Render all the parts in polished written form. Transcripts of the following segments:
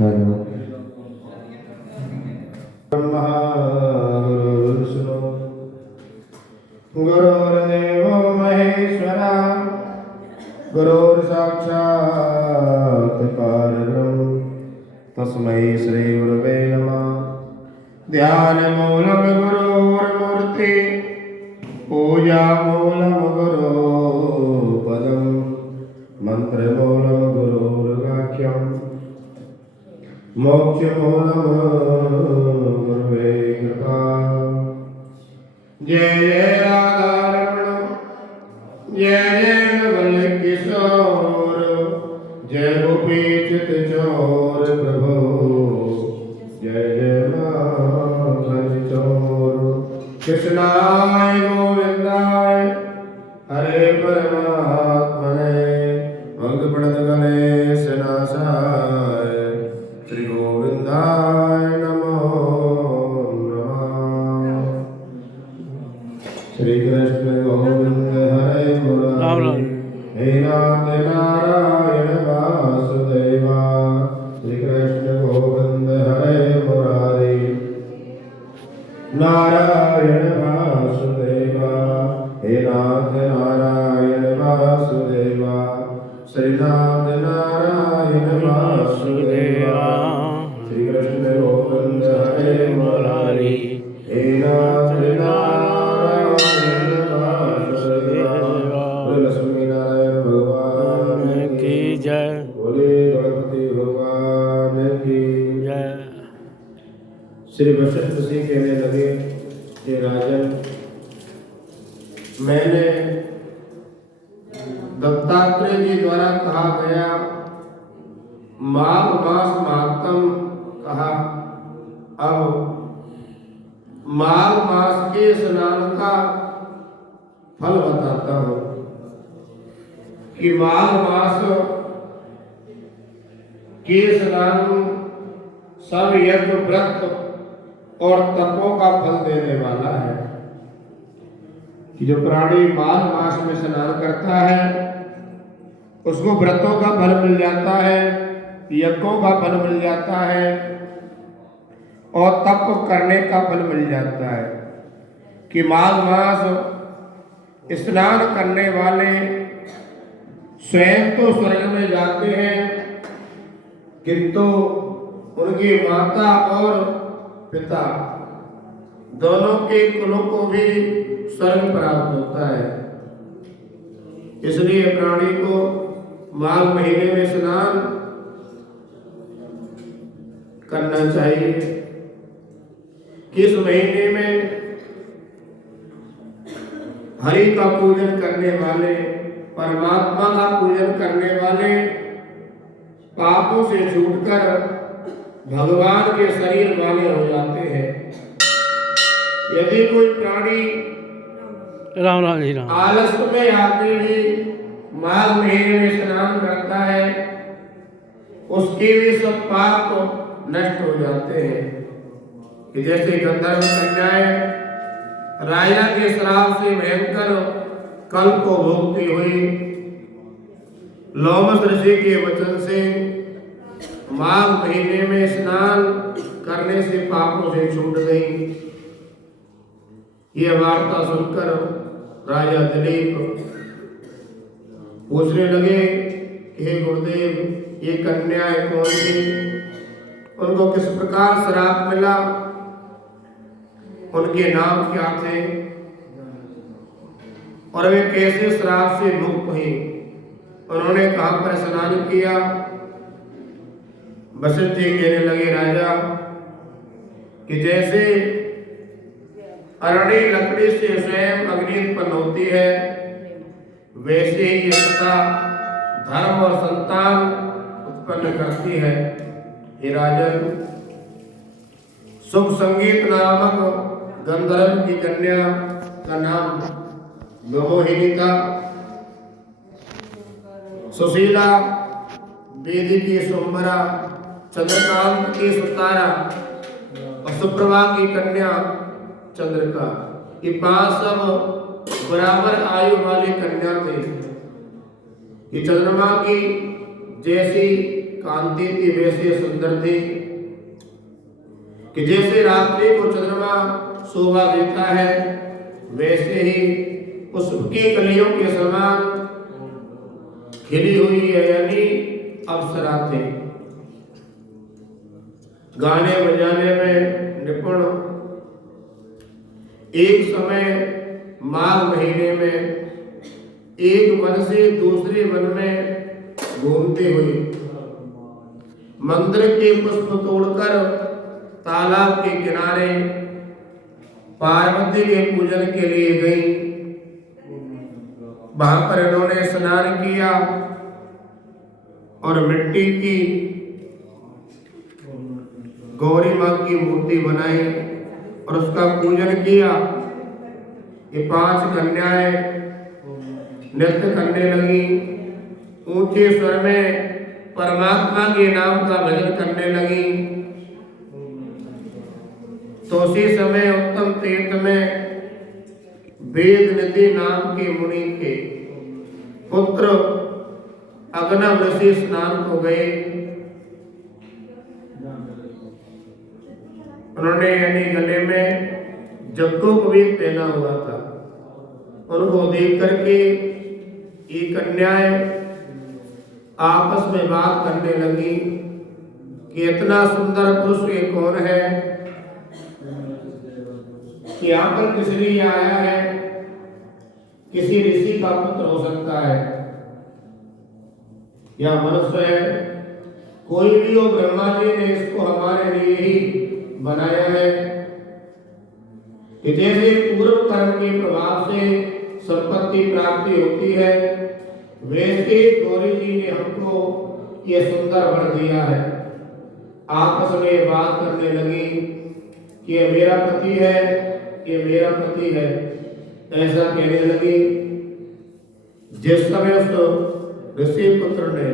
ब्रह्मा गुरुर्विष्णु गुरुर्देवो महेश्वरा गुरुर्साक्षात् परब्रह्म तस्मै श्री गुरुवे नमः। ध्यानमूलं गुरोर्मूर्ति पूजामूलं गुरोपदं मंत्रमूलं गुरोर्वाक्यं मोक्षमूलं गुरुवे कृपा। जय जय राधारमण जय जय वल्लकिशोर जय गोपी चितचोर प्रभु जय जय माखन चोर। कृष्णाय गोविंदाय हरे परमात्मने भक्त प्रणत गणेश नाशाय श्री गोविंदाय नमो नमः। श्री कृष्ण गोविंद हरे मुरारी हे नाथ नारायण वासुदेवा। श्री कृष्ण गोविंद हरे मुरारी नारायण वासुदेवा हे नाथ नारायण वासुदेवा। श्री नाथ नारायण वासुदेवा। श्री कृष्ण गोविंद हरे मुरारी हे नाथ नारायण वासुदेवा। लक्ष्मी नारायण भगवान की जय। बोले गणपति भगवान की जय। श्री वशिष्ठ सिंह कहने लगे कि राजन, मैंने दत्तात्रेय जी द्वारा कहा गया माघ मास महात्म कहा। अब माघ मास के स्नान का फल बताता हूं कि माघ मास के स्नान सब यज्ञ व्रत और तपों का फल देने वाला है। कि जो प्राणी माघ मास में स्नान करता है उसको व्रतों का फल मिल जाता है, यज्ञों का फल मिल जाता है और तप करने का फल मिल जाता है। कि माघ मास स्नान करने वाले स्वयं तो स्वर्ग में जाते हैं किंतु उनकी माता और पिता दोनों के कुलों को भी स्वर्ग प्राप्त होता है। इसलिए प्राणी को माघ महीने में स्नान करना चाहिए। किस महीने में हरि का पूजन करने वाले, परमात्मा का पूजन करने वाले पापों से छूटकर भगवान के शरीर वाले हो जाते हैं। यदि कोई प्राणी राम राम जी राम आलस में आते भी माघ महीने में स्नान करता है उसके भी सब पाप नष्ट हो जाते हैं। कि जैसे गंधर्व कन्याएं राजा के श्राप से भयंकर कल को भोगती हुई लोमस ऋषि के वचन से माघ महीने में स्नान करने से पापों से छूट गई। यह वार्ता सुनकर राजा दिलीप पूछने लगे कि हे गुरुदेव, ये कन्याएं कौन थी, उनको किस प्रकार श्राप मिला, उनके नाम क्या थे और वे कैसे श्राप से मुक्त हुई। उन्होंने कहां पर स्नान किया। वशिष्ठ जी कहने लगे राजा कि जैसे अरणी लकड़ी से स्वयं अग्नि उत्पन्न होती है वैसे ही ये सदा धर्म और संतान उत्पन्न करती है। हे राजन, शुभ संगीत नामक गंधर्व की कन्या का नाम मोहिनी था। सुशीला, वेदी की सुंबरा, चंद्रकांत की सुतारा और सुप्रभा की कन्या चंद्रिका, ये 5 सब बराबर आयु वाली कन्या थे। ये चंद्रमा की जैसी कांति थी वैसे सुंदर थी कि जैसे रात्रि को चंद्रमा शोभा देता है वैसे ही पुष्प की कलियों के समान खिली हुई है, यानी अप्सरा थे। गाने बजाने में निपुण, एक समय माघ महीने में एक वन से दूसरे वन में घूमते हुए मंदिर के पुष्प तोड़कर तालाब के किनारे पार्वती के पूजन के लिए गई। वहां पर इन्होंने स्नान किया और मिट्टी की गौरी मां की मूर्ति बनाई और उसका पूजन किया। ये 5 कन्याएं नृत्य करने लगी, ऊंचे स्वर में परमात्मा के नाम का भजन करने लगी। तो उसी समय उत्तम तीर्थ में वेद निधि नाम के मुनि के पुत्र अग्नव ऋषि स्नान को गए। उन्होंने यानी गले में जग्गू कबीर पहना हुआ था। उनको देख करके ये कन्याएं आपस में बात करने लगी कि इतना सुंदर पुरुष ये कौन है, कि यहाँ पर किस लिए आया है, किसी ऋषि का पुत्र हो सकता है या मनुष्य है, कोई भी हो, ब्रह्मा जी ने इसको हमारे लिए ही बनाया है। कि जैसे पूर्व कर्म के प्रभाव से संपत्ति प्राप्ति होती है वैसे गौरी जी ने हमको ये सुंदर वर दिया है। आपस में बात करने लगी कि ये मेरा पति है, ये मेरा पति है, ऐसा कहने लगी। जिस समय उस ऋषि पुत्र ने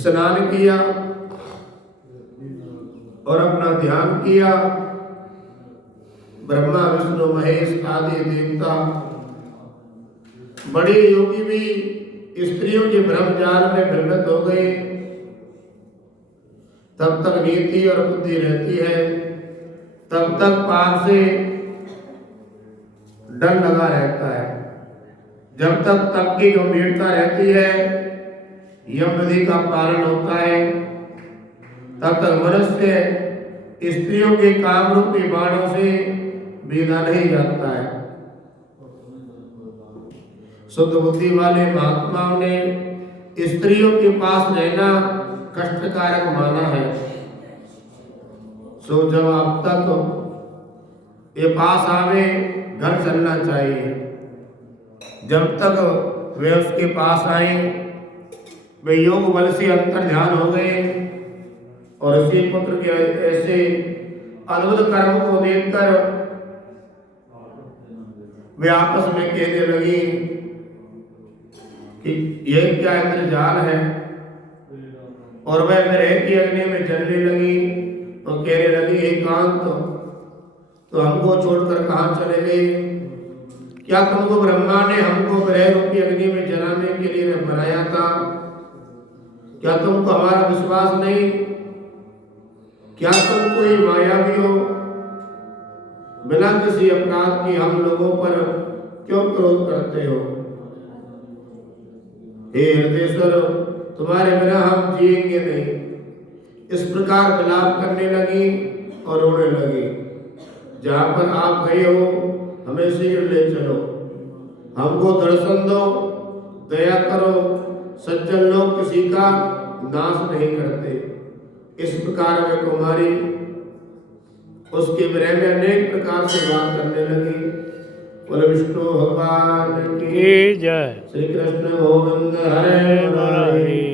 स्नान किया और अपना ध्यान किया, ब्रह्मा विष्णु महेश आदि देवता बड़े योगी भी स्त्रियों के ब्रह्मजाल में भ्रमित हो गए। तब तक नीति और बुद्धि रहती है, तब तक पाप से डर लगा रहता है। जब तक तप की गंभीरता रहती है, यम विधि का पालन होता है, तब तक मनुष्य स्त्रियों के काम रूपी बाणों से बीना नहीं जाता है। शुद्ध बुद्धि वाले महात्माओं ने स्त्रियों के पास रहना कष्टकारक माना है। सो जब आप तक ये पास आवे, घर चलना चाहिए। जब तक वे उसके पास आए, वे योग बल से अंतर ध्यान हो गए और इसी पुत्र के ऐसे अद्भुत कर्म को देखकर वे आपस में कहने लगी कि यह क्या इंद्रजाल है, और वह ग्रह की अग्नि में जलने लगी और कहने लगी एकांत तो हमको छोड़कर कहाँ चले गए? क्या तुमको ब्रह्मा ने हमको ग्रह रूपी अग्नि में जलाने के लिए बनाया था? क्या तुमको हमारा विश्वास नहीं? क्या तुम कोई मायावी हो? बिना किसी अपराध के हम लोगों पर क्यों क्रोध करते हो? हे हृदयेश्वर, तुम्हारे बिना हम जिएंगे नहीं। इस प्रकार विलाप करने लगी और रोने लगी। जहाँ पर आप गए हो हमें शीघ्र ले चलो, हमको दर्शन दो, दया करो। सज्जन लोग किसी का नाश नहीं करते। इस प्रकार में कुमारी उसके विरह में अनेक प्रकार से बात करने लगी। बोले विष्णु भगवान की जय। श्री कृष्ण गोविंद हरे मुरारी।